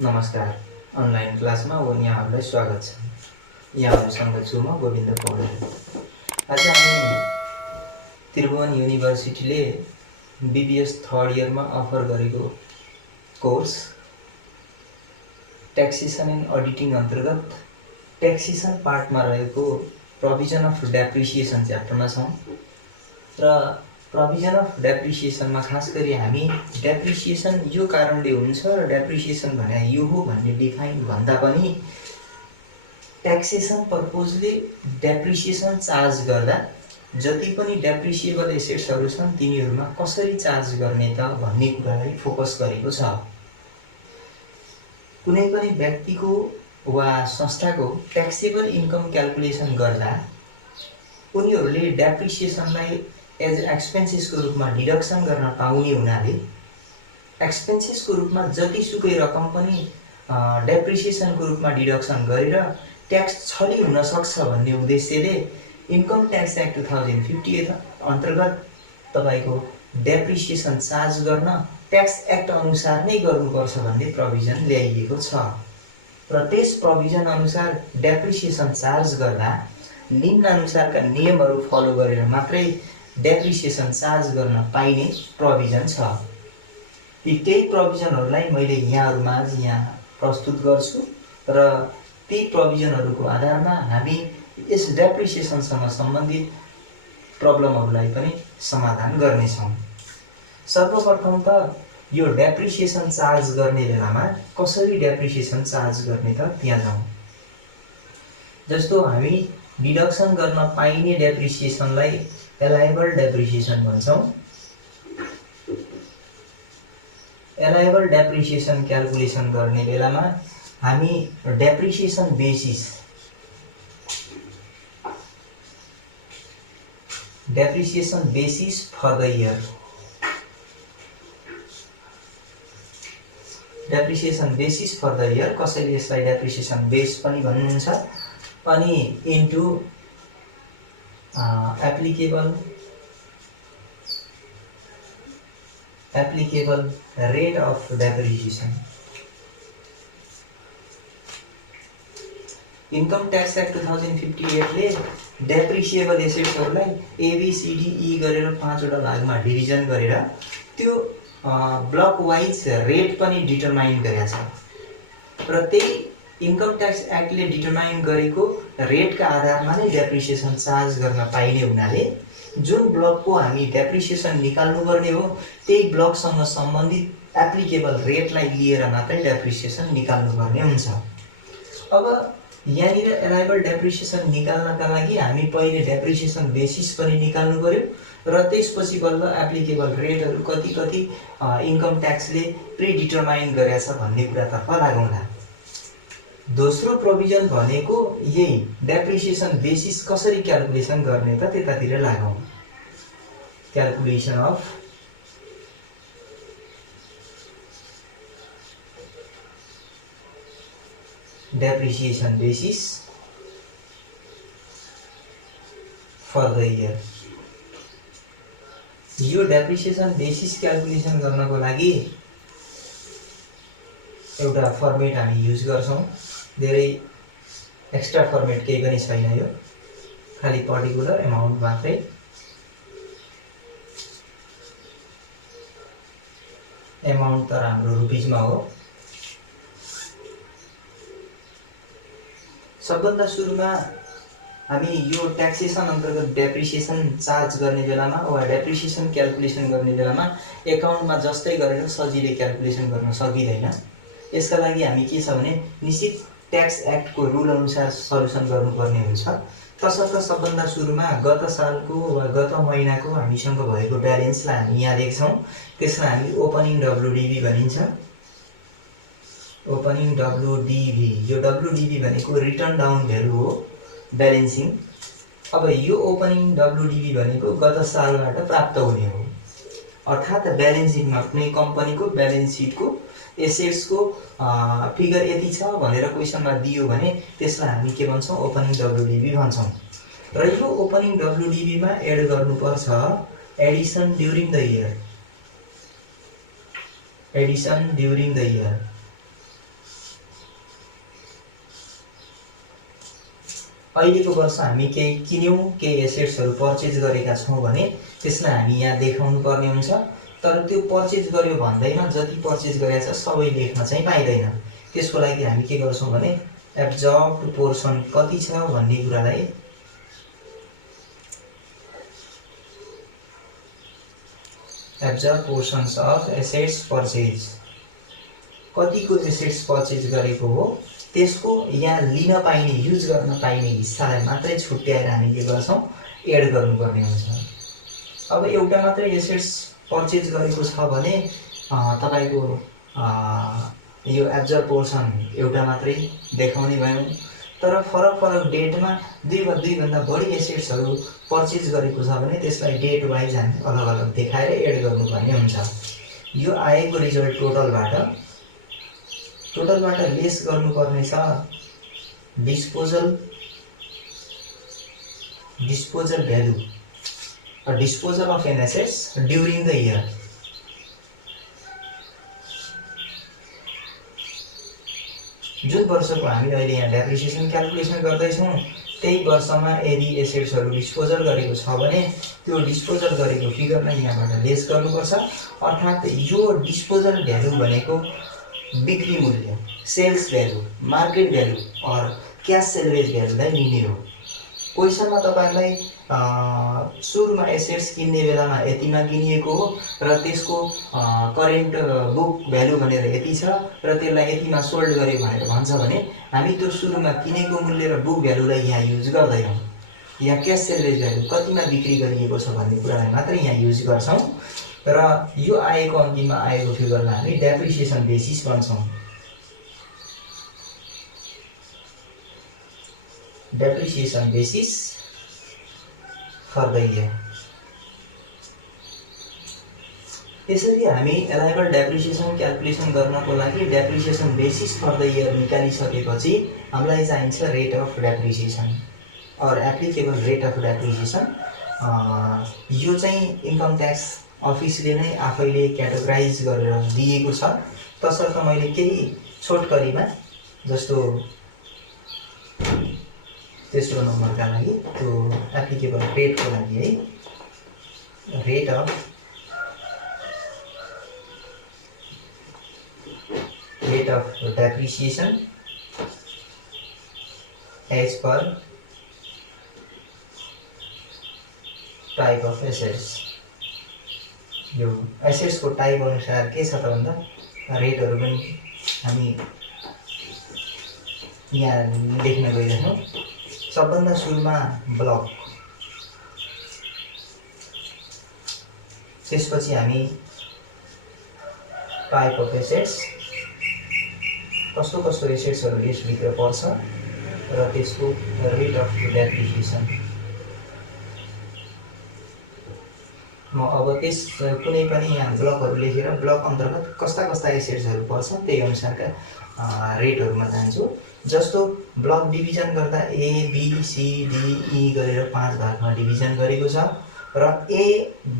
नमस्कार। अनलाइन क्लासमा यहाँहरूलाई स्वागत छ। यहाँहरूसँग छु म गोविन्द पौडेल। आज हामी त्रिभुवन युनिभर्सिटीले बीबीएस थर्ड इयरमा अफर गरेको कोर्स ट्याक्सेसन एन्ड अडिटिङ अन्तर्गत ट्याक्सेसन पार्टमा रहेको प्रोभिजन अफ डेप्रिसिएसन च्याप्टरमा छौँ र प्रोभिजन अफ डेप्रिसिएसनमा खास गरी हामी डेप्रिसिएसन यो कारणले हुन्छ र डेप्रिसिएसन भने यो हो भन्ने डिफाइन भन्दा पनि ट्याक्सेसन पर्पोजले डेप्रिसिएसन चार्ज गर्दा जति पनि डेप्रिसिएबल एसेट्सहरू छन् तिनीहरूमा कसरी चार्ज गर्ने त भन्ने कुरालाई फोकस गरेको छ। कुनै पनि व्यक्तिको वा संस्थाको ट्याक्सेबल इन्कम क्याल्कुलेसन गर्दा उनीहरूले डेप्रिसिएसनलाई एज एक्सपेन्सेसको रूपमा डिडक्सन गर्न पाउने हुनाले एक्सपेन्सेसको रूपमा जतिसुकै रकम पनि डेप्रिसिएसनको रूपमा डिडक्सन गरेर ट्याक्स छली हुन सक्छ भन्ने उद्देश्यले इन्कम ट्याक्स एक्ट 2058 अन्तर्गत तपाईको डेप्रिसिएसन चार्ज गर्न ट्याक्स एक्ट अनुसार नै गर्नुपर्छ भन्ने प्रोभिजन ल्याइएको छ र त्यस प्रोभिजन अनुसार डेप्रिसिएसन चार्ज गर्दा निम्न अनुसारका नियमहरू फलो गरेर मात्रै डेप्रिसिएसन चार्ज गर्न पाइने प्रोभिजन छ। यी केही प्रोभिजनहरूलाई मैले यहाँहरूमाझ यहाँ प्रस्तुत गर्छु र ती प्रोभिजनहरूको आधारमा हामी यस डेप्रिसिएसनसँग सम्बन्धित प्रब्लमहरूलाई पनि समाधान गर्नेछौँ। सर्वप्रथम त यो डेप्रिसिएसन चार्ज गर्ने बेलामा कसरी डेप्रिसिएसन चार्ज गर्ने त त्यहाँ जाउँ। जस्तो हामी डिडक्सन गर्न पाइने डेप्रिसिएसनलाई एलाइबल डेप्रिसिएसन भन्छौँ। एलाइबल डेप्रिसिएसन क्याल्कुलेसन गर्ने बेलामा हामी depreciation basis for the year depreciation basis for the year कसैले यसलाई डेप्रिसिएसन बेस पनि भन्नुहुन्छ अनि into applicable rate of depreciation। Income tax act 2058 ले डेप्रिसिएबल एसेट्सहरूलाई ABCDE गरेर 5 वटा भागमा डिभिजन गरेर त्यो ब्लक वाइज रेट पनि डिटरमाइन गरेको छ र त्यही इन्कम ट्याक्स एक्टले डिटरमाइन गरेको रेटका आधारमा नै डेप्रिसिएसन चार्ज गर्न पाइने हुनाले जुन ब्लकको हामी डेप्रिसिएसन निकाल्नुपर्ने हो त्यही ब्लकसँग सम्बन्धित एप्लिकेबल रेटलाई लिएर मात्रै डेप्रिसिएसन निकाल्नुपर्ने हुन्छ। अब यहाँनिर एलाइबल डेप्रिसिएसन निकाल्नका लागि हामी पहिले डेप्रिसिएसन बेसिस पनि निकाल्नु पर्यो र त्यसपछि बल्ल एप्लिकेबल रेटहरू कति कति इन्कम ट्याक्सले प्रिडिटरमाइन गरेको छ भन्ने कुरातर्फ लागौँला। दोस्रो प्रोभिजन भनेको यही डेप्रिसिएसन बेसिस कसरी क्याल्कुलेसन गर्ने त त्यतातिर लागौँ। Calculation of depreciation basis for the year. यो डेप्रिसिएसन बेसिस क्याल्कुलेसन गर्नको लागि एउटा फर्मेट हामी युज गर्छौँ। धेरै एक्स्ट्रा फर्मेट केही पनि छैन, यो खाली पर्टिकुलर एमाउन्ट मात्रै। एमाउन्ट त हाम्रो रुपिजमा हो। सबभन्दा सुरुमा हामी यो ट्याक्सेसन अन्तर्गत डेप्रिसिएसन चार्ज गर्ने बेलामा वा डेप्रिसिएसन क्याल्कुलेसन गर्ने बेलामा एकाउन्टमा जस्तै गरेर सजिलै क्याल्कुलेसन गर्न सकिँदैन। यसका लागि हामी के छ भने निश्चित ट्याक्स एक्टको रुल अनुसार सल्युसन गर्नुपर्ने हुन्छ। तसर्थ सबभन्दा सुरुमा गत सालको वा गत महिनाको हामीसँग भएको ब्यालेन्सलाई हामी यहाँ देख्छौँ। त्यसलाई हामी ओपनिङ डब्लुडिबी भनिन्छ। ओपनिङ डब्लुडिबी, यो डब्लुडिबी भनेको रिटर्न डाउन भ्यालु हो ब्यालेन्सिङ। अब यो ओपनिङ डब्लुडिबी भनेको गत सालबाट प्राप्त हुने हो, अर्थात् ब्यालेन्स सिटमा कुनै कम्पनीको ब्यालेन्स सिटको एसेट्सको फिगर यति छ भनेर क्वेसनमा दियो भने त्यसलाई हामी के भन्छौँ, ओपनिङ डब्लुडिबी भन्छौँ। र यो ओपनिङ डब्लुडिबीमा एड गर्नुपर्छ Edison during the year. Edison during the year अहिलेको वर्ष हामी केही किन्यौँ, केही एसेट्सहरू पर्चेज गरेका छौँ भने त्यसलाई हामी यहाँ देखाउनु पर्ने हुन्छ। तर त्यो पर्चेज गर्यो भन्दैमा जति पर्चेज गरेको छ सबै लेख्न चाहिँ पाइँदैन। त्यसको लागि हामी के गर्छौँ भने एब्जर्ब्ड पोर्सन कति छ भन्ने कुरालाई absorb portions of assets purchase, कतिको एसेट्स पर्चेज गरेको हो त्यसको यहाँ लिन पाइने, युज गर्न पाइने हिस्सालाई मात्रै छुट्याएर हामी के गर्छौँ, एड गर्नुपर्ने हुन्छ। अब एउटा मात्रै एसेट्स पर्चेज गरेको छ भने तपाईँको यो एब्जर्ब पोर्सन एउटा मात्रै देखाउने भयौँ। तर फरक फरक डेटमा दुई वा दुईभन्दा बढी एसेट्सहरू पर्चेज गरेको छ भने त्यसलाई डेट वाइज हामी अलग अलग देखाएर एड गर्नुपर्ने हुन्छ। यो आएको रिजल्ट टोटलबाट लेस गर्नुपर्ने छ disposal value, disposal of an assets during the year. जुन वर्षको हामी अहिले यहाँ डेप्रिसिएसन क्याल्कुलेसन गर्दैछौँ त्यही वर्षमा यदि एसेट्सहरू डिस्पोजल गरेको छ भने त्यो डिस्पोजल गरेको फिगरलाई यहाँबाट लेस गर्नुपर्छ। अर्थात् यो डिस्पोजल भ्यालु भनेको बिक्री मूल्य, सेल्स भ्यालु, मार्केट भ्यालु और क्यास सेल्वेज भ्यालुलाई लिने हो। क्वेसनमा तपाईलाई सुरुमा एसेट्स किन्ने बेलामा यतिमा किनिएको हो र त्यसको करेन्ट बुक भ्यालु भनेर यति छ र त्यसलाई यतिमा सोल्ड गर्यो भनेर भन्छ भने हामी त्यो सुरुमा किनेको मूल्य र बुक भ्यालुलाई यहाँ युज गर्दैनौँ। यहाँ क्यास सेल्वेज भ्यालु कतिमा बिक्री गरिएको छ भन्ने कुरालाई मात्रै यहाँ युज गर्छौँ र यो आएको अन्तिममा आएको फिगरलाई हामी डेप्रिसिएसन बेसिस भन्छौँ। Depreciation basis for the year. यसरी हामी एलाइबल डेप्रिसिएसन क्याल्कुलेसन गर्नको लागि depreciation basis for the year निकालिसकेपछि हामीलाई चाहिन्छ rate of depreciation or applicable rate of depreciation. यो चाहिँ इन्कम ट्याक्स अफिसले नै आफैले क्याटेगोराइज गरेर दिएको छ। तसर्थ मैले केही छोटकरीमा जस्तो तेस्रो नम्बरका लागि त्यो एप्लिकेबल रेटको लागि है, rate of depreciation as per type of assets. यो एसेट्स को टाइप अनुसार के छ त भन्दा रेटहरू पनि हामी यहाँ लेख्न गइरहेछौँ। सबभन्दा सुरुमा ब्लक, त्यसपछि हामी टाइप अफ एसेट्स, कस्तो कस्तो एसेट्सहरू यसभित्र पर्छ र त्यसको रेट अफ डेप्रिसिएसन। म अब त्यस कुनै पनि यहाँ ब्लकहरू लेखेर ब्लक अन्तर्गत कस्ता कस्ता एसेट्सहरू पर्छ त्यही अनुसारका रेटहरूमा जान्छु। जस्तो ब्लक डिभिजन गर्दा A B C D E गरेर 5 भागमा डिभिजन गरेको छ र ए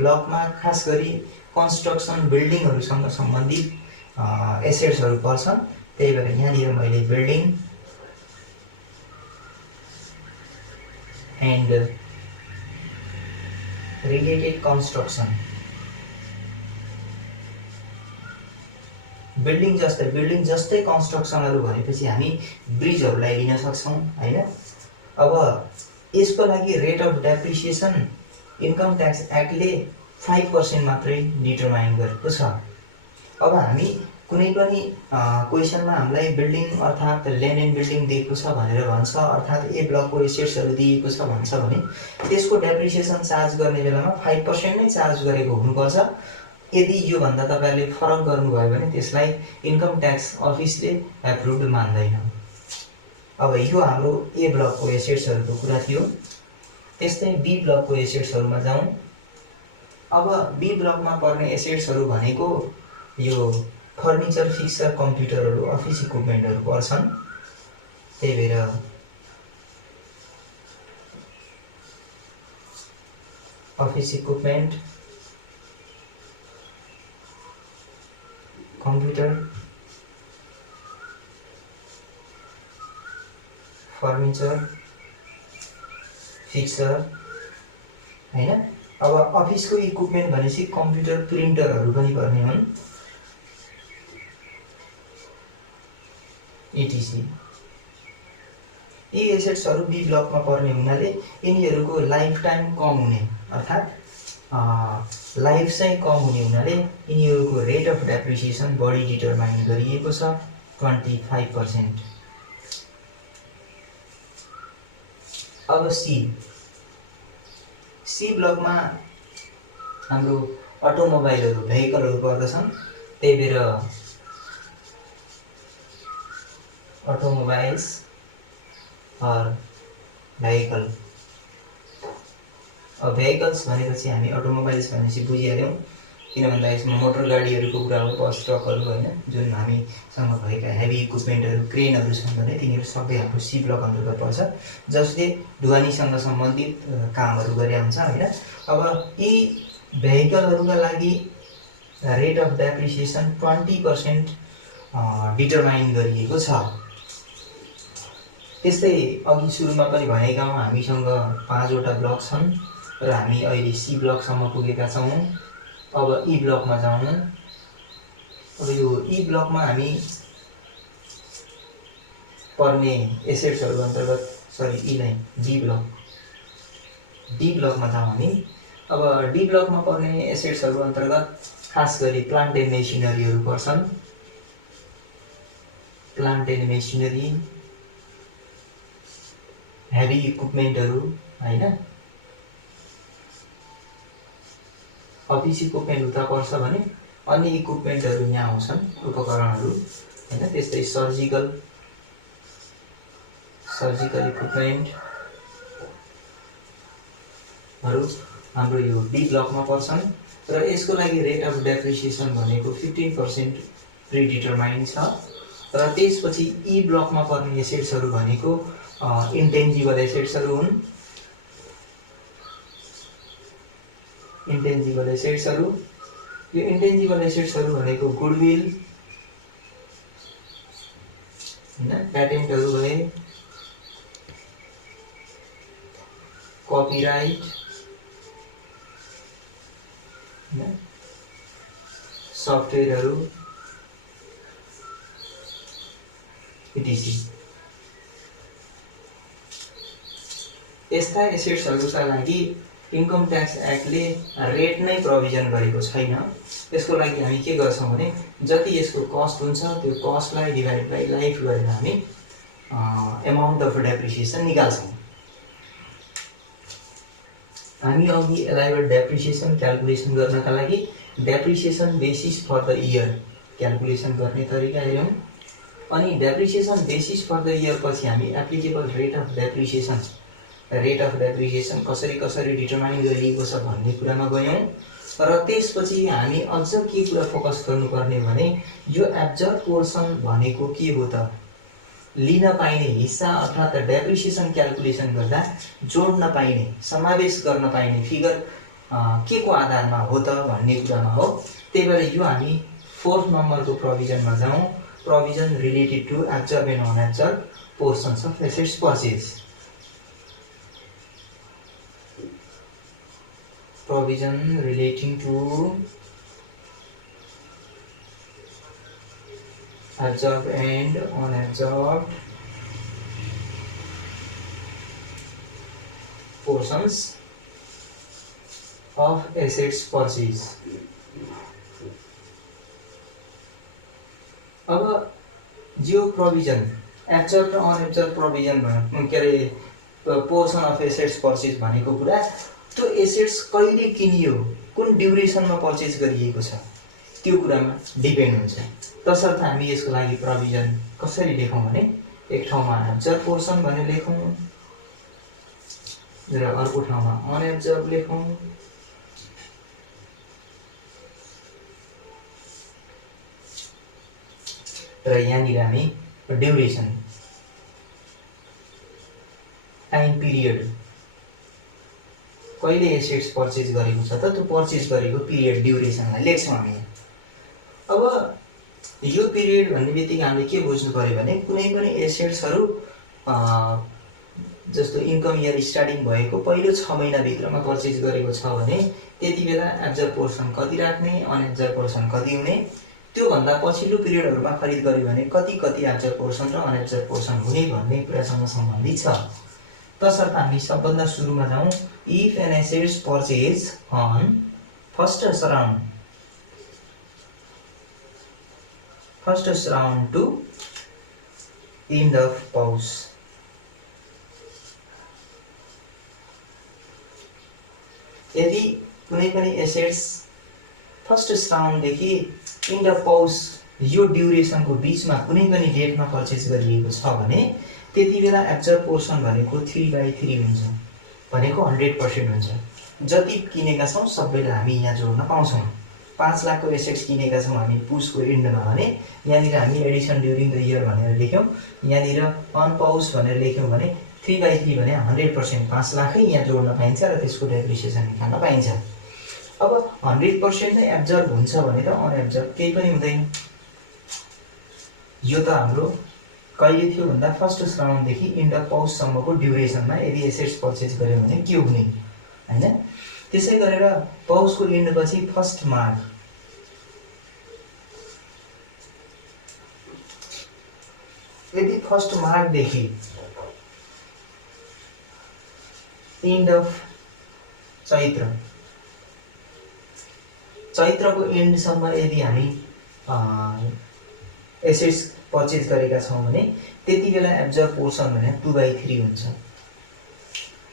ब्लकमा खास गरी कन्स्ट्रक्सन बिल्डिङहरूसँग सम्बन्धित एसेट्सहरू पर्छन्। त्यही भएर यहाँनिर मैले building and related construction, building जस्तै कन्स्ट्रक्सनहरू भनेपछि हामी ब्रिजहरूलाई लिन सक्छौँ हैन। अब यसको लागि rate of depreciation income tax एक्टले 5% मात्रै डिटरमाइन गरेको छ। अब हामी कुनै पनि क्वेसनमा हामीलाई बिल्डिङ अर्थात् ल्यान्ड एन्ड बिल्डिङ दिएको छ भनेर भन्छ, अर्थात् ए ब्लकको एसेट्सहरू दिएको छ भन्छ भने त्यसको डेप्रिसिएसन चार्ज गर्ने बेलामा 5% नै चार्ज गरेको हुनुपर्छ। यदि यो भन्दा तपाईले फरक गर्नुभयो भने त्यसलाई इन्कम ट्याक्स अफिसले एप्रुभड मान्दैन। अब यो हाम्रो ए ब्लकको एसेट्सहरूको कुरा थियो। त्यस्तै बी ब्लकको एसेट्सहरूमा जाउँ। अब बी ब्लकमा पर्ने एसेट्सहरू भनेको यो फर्निचर, फिक्सर, कम्प्युटरहरू, अफिस इक्विपमेन्टहरू पर्छन्। त्यही भएर office equipment, computer, furniture, fixer हैन। अब अफिसको इक्विपमेन्ट भनेपछि कम्प्युटर प्रिन्टरहरू पनि पर्ने हुन् इटिसी। यी एसेट्सहरू बी ब्लकमा पर्ने हुनाले यिनीहरूको लाइफ टाइम कम हुने अर्थात् लाइफ चाहिँ कम हुने हुनाले यिनीहरूको रेट अफ डेप्रिसिएसन बढी डिटरमाइन गरिएको छ 25%। अब सी ब्लकमा हाम्रो अटोमोबाइलहरू भेहिकलहरू पर्दछन्। त्यही भएर अटोमोबाइल्स और भेहिकल। अब भेहिकल्स भनेपछि हामी अटोमोबाइल्स भनेपछि बुझिहाल्यौँ, किन भन्दा यसमा मोटर गाडीहरूको कुरा हो, बस ट्रकहरू होइन, जुन हामीसँग भएका हेभी इक्विपमेन्टहरू क्रेनहरू छन् भने तिनीहरू सबै हाम्रो सी ब्लक अन्तर्गत पर्छ, जसले ढुवानीसँग सम्बन्धित कामहरू गरे हुन्छ होइन। अब यी भेहिकलहरूका लागि रेट अफ डेप्रिसिएसन 20% डिटरमाइन गरिएको छ। त्यस्तै अघि सुरुमा पनि भनेका हौँ, हामीसँग 5वटा ब्लक छन् र हामी अहिले सी ब्लकसम्म पुगेका छौँ। अब ई ब्लकमा जाउँ। अब यो ई ब्लकमा हामी पर्ने एसेट्सहरू अन्तर्गत ई नै डी ब्लकमा जाउँ हामी। अब डी ब्लकमा पर्ने एसेट्सहरू अन्तर्गत खास गरी प्लान्ट एन्ड मेसिनरीहरू पर्छन्। प्लान्ट एन्ड मेसिनरी, हेभी इक्विपमेन्टहरू होइन, अफिस इक्विपमेन्ट उता पर्छ भने अन्य इक्विपमेन्टहरू यहाँ आउँछन्, उपकरणहरू होइन। त्यस्तै सर्जिकल इक्विपमेन्टहरू हाम्रो यो डी ब्लकमा पर्छन् र यसको लागि रेट अफ डेप्रिसिएसन भनेको 15% प्रिडिटरमाइन छ। र त्यसपछि ई ब्लकमा पर्ने एसेट्सहरू भनेको इन्टेन्जिबल एसेट्सहरू हुन्। इन्टेन्जिबल एसेट्सहरू, यो इन्टेन्जिबल एसेट्सहरू भनेको गुडविल होइन, प्याटेन्टहरू भए, कपिराइट होइन, सफ्टवेयरहरू इटिसी। यस्ता एसेट्सहरूका लागि इन्कम ट्याक्स एक्टले रेट नै प्रोभिजन गरेको छैन। यसको लागि हामी के गर्छौँ भने जति यसको कस्ट हुन्छ त्यो कस्टलाई डिभाइड बाई लाइफ गरेर हामी एमाउन्ट अफ डेप्रिसिएसन निकाल्छौँ। हामी अघि यसलाई डेप्रिसिएसन क्याल्कुलेसन गर्नका लागि depreciation basis for the year calculation गर्ने तरिका हेऱ्यौँ। अनि depreciation basis for the year पछि हामी एप्लिकेबल रेट अफ डेप्रिसिएसन कसरी डिटरमाइन गरिएको छ भन्ने कुरामा गयौँ। र त्यसपछि हामी अझ के कुरा फोकस गर्नुपर्ने भने यो एब्जर्ब पोर्सन भनेको के हो त, लिन पाइने हिस्सा अर्थात् डेप्रिसिएसन क्याल्कुलेसन गर्दा जोड्न पाइने, समावेश गर्न पाइने फिगर के को आधारमा हो त भन्ने कुरामा हो। त्यही भएर यो हामी 4th नम्बरको प्रोभिजनमा जाउँ। Provision related to absorb and unabsorb portions of assets purchase. Provision relating to absorbed and unabsorbed portions of assets purchase। अब जो प्रोभिजन एब्जर्ब र अनएब्जर्ब प्रोभिजन के अरे पोर्सन अफ एसेट्स पर्चेज भनेको कुरा, त्यो एसेट्स कहिले किनियो, कुन ड्युरेसनमा पर्चेज गरिएको छ त्यो कुरामा डिपेन्ड हुन्छ। तसर्थ हामी यसको लागि प्रोभिजन कसरी लेखौँ भने एक ठाउँमा एब्जर्ब पोर्सन भनेर लेखौँ र अर्को ठाउँमा अनएब्जर्ब लेखौँ। र यहाँनिर हामी ड्युरेसन, टाइम पिरियड, कहिले एसेट्स पर्चेज गरेको छ त त्यो पर्चेज गरेको पिरियड ड्युरेसनलाई लेख्छौँ हामी। अब यो पिरियड भन्ने बित्तिकै हामीले के बुझ्नु पर्यो भने कुनै पनि एसेट्सहरू जस्तो इन्कम इयर स्टार्टिङ भएको पहिलो 6 महिनाभित्रमा पर्चेज गरेको छ भने त्यति बेला एब्जर्भ पोर्सन कति राख्ने, अनएब्जर्भ पोर्सन कति हुने, त्योभन्दा पछिल्लो पिरियडहरूमा खरिद गर्यो भने कति कति एब्जर्भ पोर्सन र अनएब्जर्भ पोर्सन हुने भन्ने कुरासँग सम्बन्धित छ। तसर्थ हामी सबभन्दा सुरुमा जाउँ। If an assets purchase on first round to end of Poush, यदि कुनै पनि एसेट्स फर्स्ट राउन्डदेखि एन्ड अफ पौष यो ड्युरेसनको बिचमा कुनै पनि डेटमा पर्चेज गरिएको छ भने त्यति बेला एब्जर्भ पोर्सन भनेको 3/3 हुन्छ, भनेको 100% हुन्छ। जति किनेका छौँ सबैलाई हामी यहाँ जोड्न पाउँछौँ। 5 लाखको एसेट्स किनेका छौँ हामी पुसको एन्डमा भने यहाँनिर हामी एडिसन ड्युरिङ द इयर भनेर लेख्यौँ, यहाँनिर अन पौष भनेर लेख्यौँ भने 3/3 भने 100% 5 लाखै यहाँ जोड्न पाइन्छ र त्यसको डेप्रिसिएसन निकाल्न पाइन्छ। अब 100% नै एब्जर्भ हुन्छ भने त अनएब्जर्भ केही पनि हुँदैन। यो त हाम्रो कहिले थियो भन्दा फर्स्ट राउन्डदेखि एन्ड अफ पौषसम्मको ड्युरेसनमा यदि एसेट्स पर्चेज गर्यो भने के हुने हैन। त्यसै गरेर पौषको एन्डपछि फर्स्ट माघ, यदि फर्स्ट माघदेखि एन्ड अफ चैत्रको एन्डसम्म यदि हामी एसेट्स पर्चेज गरेका छौँ भने त्यति बेला एब्जर्भ पोर्सन भने 2/3 हुन्छ।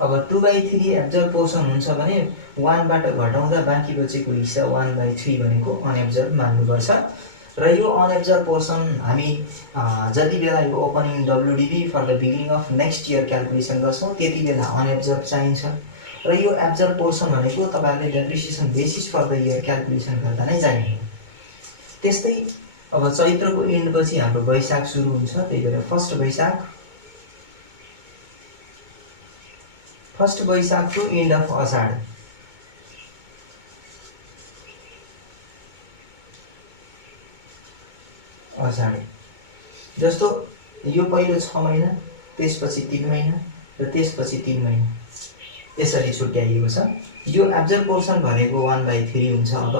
अब 2/3 एब्जर्भ पोर्सन हुन्छ भने 1 बाट घटाउँदा बाँकी बचेको हिस्सा 1/3 भनेको अनएब्जर्भ मान्नुपर्छ। र यो अनएब्जर्भ पोर्सन हामी जति बेला यो opening WDB for the beginning of next year calculation गर्छौँ त्यति बेला अनएब्जर्भ चाहिन्छ। र यो एब्जर्भ पोर्सन भनेको तपाईहरुले depreciation basis for the year calculation गर्दा नै चाहिन्छ। त्यस्तै अब चैत्रको एन्डपछि हाम्रो वैशाख सुरु हुन्छ, त्यही भएर first Baishakh to end of Ashadh, जस्तो यो पहिलो 6 महिना, त्यसपछि 3 महिना र त्यसपछि 3 महिना यसरी छुट्याइएको छ। यो एब्जर्भ पोर्सन भनेको 1/3 हुन्छ अब,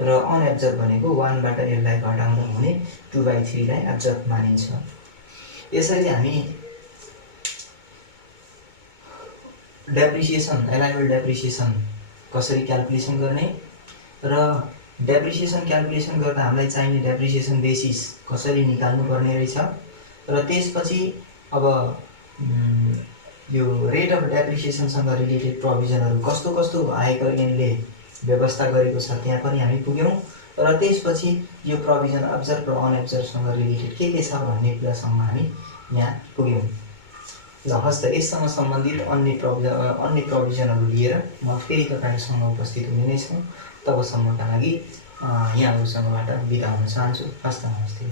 र अनएब्जर्भ भनेको 1 बाट यसलाई घटाउँदा हुने 2/3 लाई एब्जर्भ मानिन्छ। यसरी हामी डेप्रिसिएसन, एलाइबल डेप्रिसिएसन कसरी क्याल्कुलेसन गर्ने र डेप्रिसिएसन क्याल्कुलेसन गर्दा हामीलाई चाहिने डेप्रिसिएसन बेसिस कसरी निकाल्नु पर्ने रहेछ, र त्यसपछि अब यो रेट अफ डेप्रिसिएसनसँग रिलेटेड प्रोभिजनहरु कस्तो कस्तो आयकर ऐनले व्यवस्था गरेको छ त्यहाँ पनि हामी पुग्यौं, र त्यसपछि यो प्रोभिजन अब्जर्भ र अनअब्जर्भसँग रिलेटेड के छ भन्ने कुरासम्म हामी यहाँ पुग्यौं। ल हस्त यससँग सम्बन्धित अन्य प्रोभिजनहरु लिएर म फेरि तपाईहरुसँग उपस्थित हुने नै छु। तबसम्मका लागि यहाँहरुसँगबाट बिदा हुन चाहन्छु। हस्त नमस्ते।